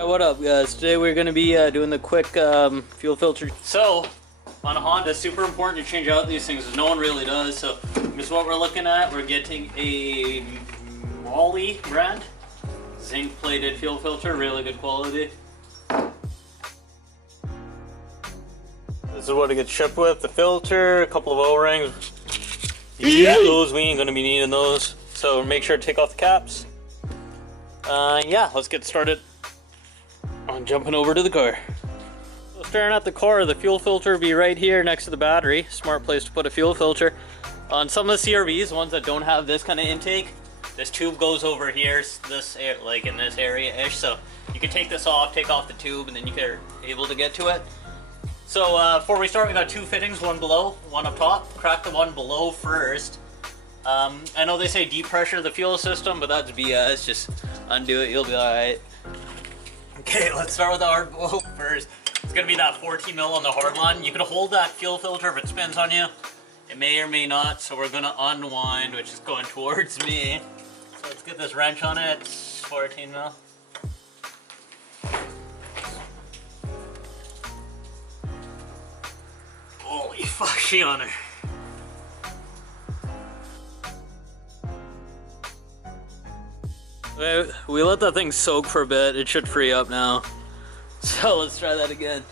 What up, guys? Today we're going to be doing the quick fuel filter. So, on a Honda, it's super important to change out these things, as no one really does. So, this is what we're looking at. We're getting a Molly brand zinc-plated fuel filter, really good quality. This is what it gets shipped with: the filter, a couple of O-rings. Those, we ain't going to be needing those. So, make sure to take off the caps. Yeah, let's get started on jumping over to the car. So staring at the car, the fuel filter will be right here next to the battery. Smart place to put a fuel filter. On some of the CRVs, ones that don't have this kind of intake, this tube goes over here, like in this area-ish. So you can take this off, take off the tube, and then you're able to get to it. So before we start, we got two fittings, one below, one up top. Crack the one below first. I know they say deep pressure the fuel system, but that's BS. Just undo it, you'll be alright. Okay, let's start with the hard blow first. It's gonna be that 14 mil on the hard line. You can hold that fuel filter if it spins on you. It may or may not, so we're gonna unwind, which is going towards me. So let's get this wrench on it. It's 14 mil. Holy fuck, she on her. We let that thing soak for a bit. It should free up now. So let's try that again.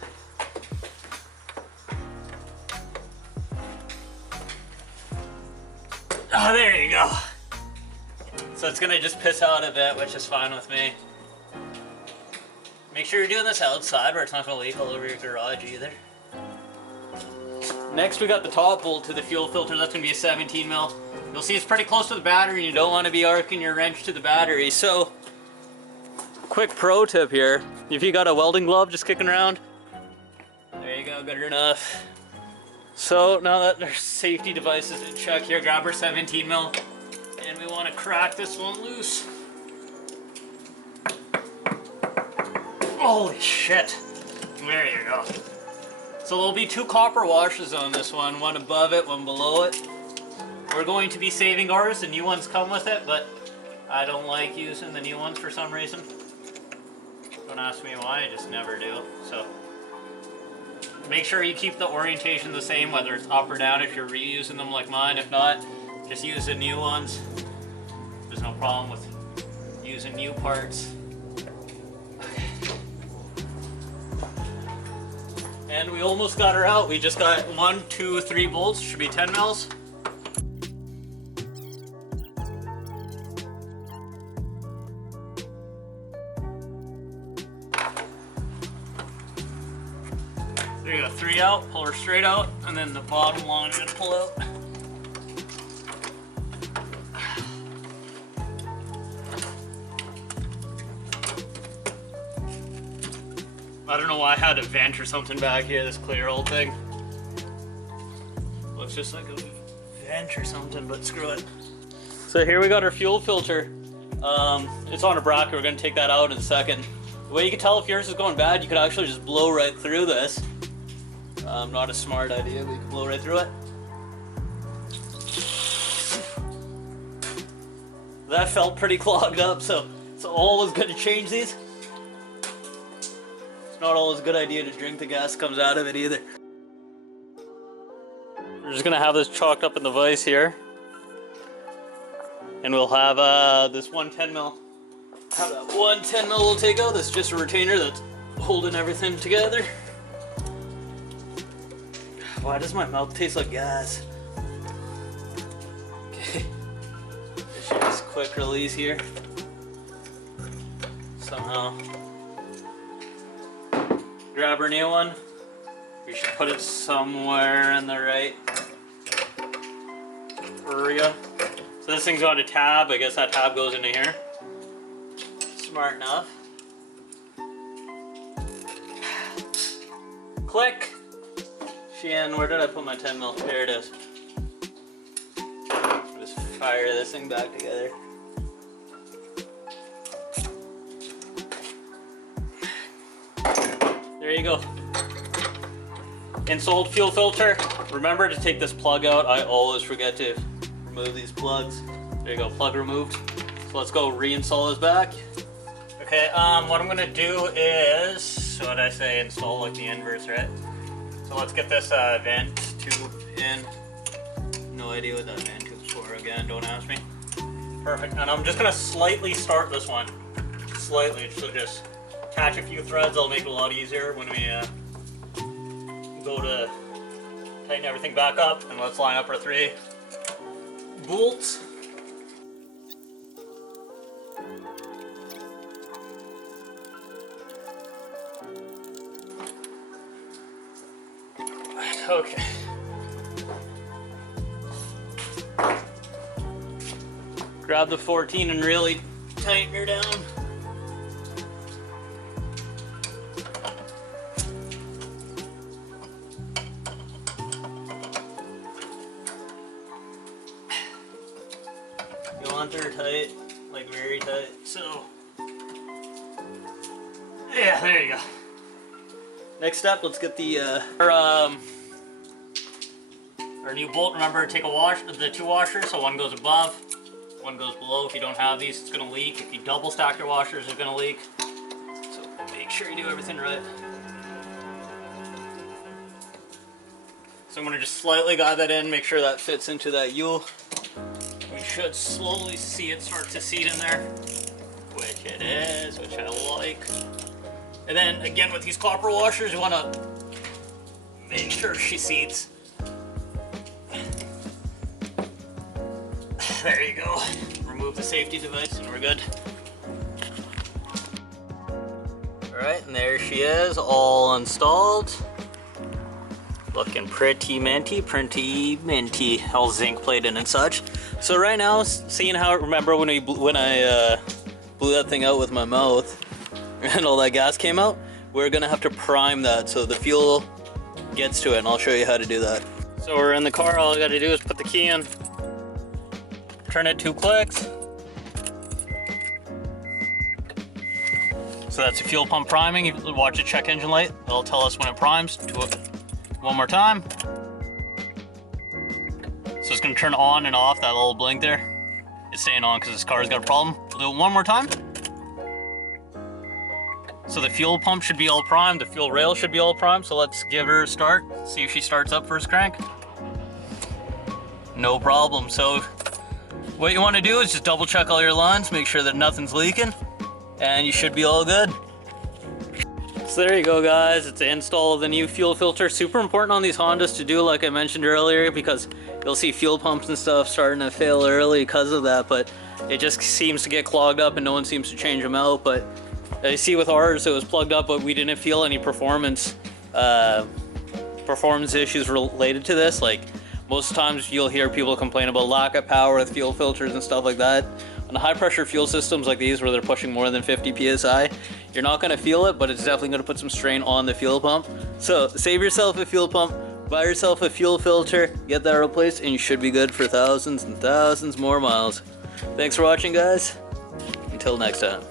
Oh, there you go. So it's gonna just piss out a bit, which is fine with me. Make sure you're doing this outside where it's not gonna leak all over your garage either. Next we got the top bolt to the fuel filter. That's gonna be a 17 mil. You'll see it's pretty close to the battery and you don't want to be arcing your wrench to the battery. So, quick pro tip here. If you got a welding glove just kicking around, there you go, good enough. So, now that there's safety devices in check here, grab our 17 mil and we want to crack this one loose. Holy shit. There you go. So there'll be two copper washers on this one above it, one below it. We're going to be saving ours, the new ones come with it, but I don't like using the new ones for some reason. Don't ask me why, I just never do. So make sure you keep the orientation the same, whether it's up or down if you're reusing them like mine. If not, just use the new ones. There's no problem with using new parts. Okay. And we almost got her out. We just got 1, 2, 3 bolts, should be 10 mils. There you go, 3 out, pull her straight out, and then the bottom line I'm gonna pull out. I don't know why I had a vent or something back here, this clear old thing. Looks just like a vent or something, but screw it. So here we got our fuel filter. It's on a bracket, we're gonna take that out in a second. The way you can tell if yours is going bad, you could actually just blow right through this. Not a smart idea, but you can blow right through it. That felt pretty clogged up, so it's always good to change these. It's not always a good idea to drink the gas that comes out of it either. We're just gonna have this chalked up in the vise here. And we'll have this 110 mil. Have that 110 mil we'll take out. That's just a retainer that's holding everything together. Why does my mouth taste like gas? Okay. Just quick release here. Somehow. Grab our new one. We should put it somewhere in the right area. So this thing's got a tab. I guess that tab goes into here. Smart enough. Click. Shan, where did I put my 10 mil? There it is. Just fire this thing back together. There you go. Installed fuel filter. Remember to take this plug out. I always forget to remove these plugs. There you go, plug removed. So let's go reinstall this back. Okay, what I'm gonna do is, what did I say, install like the inverse, right? So let's get this vent tube in. No idea what that vent tube's for again, don't ask me. Perfect, and I'm just gonna slightly start this one. Slightly, so just catch a few threads, it'll make it a lot easier when we go to tighten everything back up. And let's line up our 3 bolts. Okay. Grab the 14 and really tighten her down. You want her tight, like very tight. So, yeah, there you go. Next step, let's get the our new bolt. Remember, take a wash, the 2 washers, so one goes above, one goes below. If you don't have these, it's gonna leak. If you double stack your washers, it's gonna leak. So make sure you do everything right. So I'm gonna just slightly guide that in, make sure that fits into that U. We should slowly see it start to seat in there, which it is, which I like. And then again with these copper washers, you wanna make sure she seats. There you go. Remove the safety device and we're good. Alright, and there she is, all installed. Looking pretty minty, all zinc plated and such. So right now, seeing how, remember when I blew that thing out with my mouth and all that gas came out, we're gonna have to prime that so the fuel gets to it, and I'll show you how to do that. So we're in the car, all I gotta do is put the key in, turn it 2 clicks. So that's a fuel pump priming. You watch the check engine light, it'll tell us when it primes. Do it one more time. So it's gonna turn on and off, that little blink there. It's staying on because this car's got a problem. We'll do it one more time. So the fuel pump should be all primed, the fuel rail should be all primed, so let's give her a start, see if she starts up first crank. No problem. So what you want to do is just double check all your lines, make sure that nothing's leaking, and you should be all good. So there you go guys, it's the install of the new fuel filter. Super important on these Hondas to do, like I mentioned earlier, because you'll see fuel pumps and stuff starting to fail early because of that, but it just seems to get clogged up and no one seems to change them out. But I see with ours it was plugged up, but we didn't feel any performance issues related to this. Like most times you'll hear people complain about lack of power with fuel filters and stuff like that. On the high pressure fuel systems like these where they're pushing more than 50 psi, you're not going to feel it, but it's definitely going to put some strain on the fuel pump. So save yourself a fuel pump, buy yourself a fuel filter, get that replaced, and you should be good for thousands and thousands more miles. Thanks for watching guys, until next time.